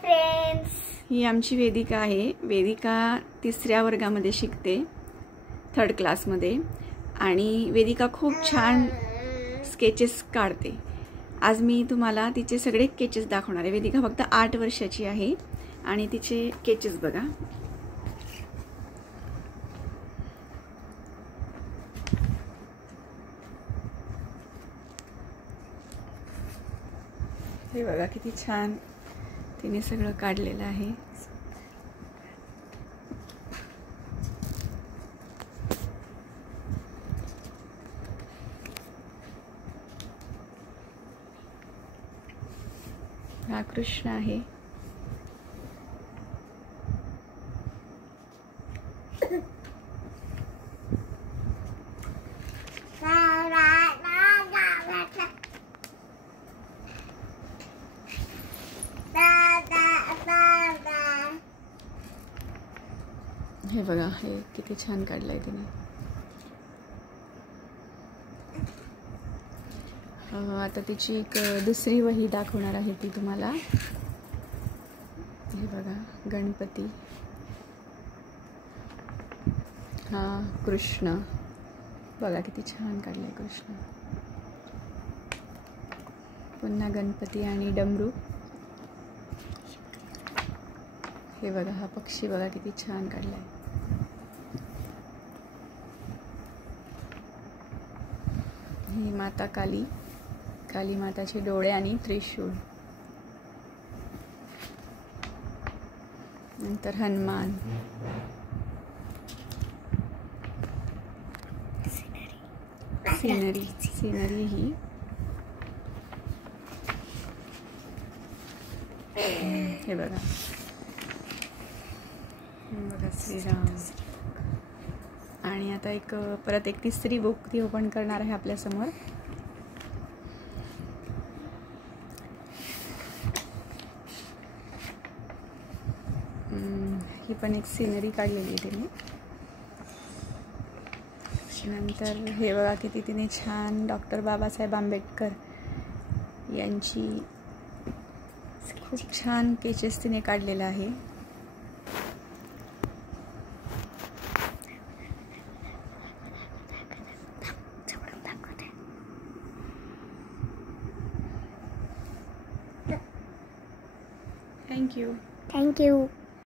Friends, ही आमची वेदिका आहे। वेदिका 3ऱ्या वर्गामध्ये शिकते, 3rd क्लासमध्ये, आणि वेदिका खूप छान स्केचेस काढते। आज मी तुम्हाला तिचे सगळे स्केचेस दाखवणार आहे। वेदिका फक्त 8 वर्षाची आहे आणि तिचे स्केचेस बघा। हे बघा किती छान तिने सगळं काढलेलं आहे। हा कृष्ण आहे। हे बघा, हे किती छान काढलंय तिने। आता तिची एक दुसरी वही दाखवणार आहे ती तुम्हाला। हे बघा, गणपती, हा कृष्ण, बघा किती छान काढलाय कृष्ण। पुन्हा गणपती आणि डमरू। हे बघा, हा पक्षी बघा किती छान काढलाय। ही माता काली, काली माताचे डोळे आणि त्रिशूळ। नंतर हनुमान, सीनरी ही, हे बघा, श्रीराम। आणि आता एक परत एक 3री बुक ती ओपन करणार आहे आपल्या समोर। ही पण एक सीनरी काढलेली आहे तिने। नंतर हे बघा किती तिने छान डॉक्टर बाबासाहेब आंबेडकर यांची खूप छान स्केचेस तिने काढलेला आहे। Thank you.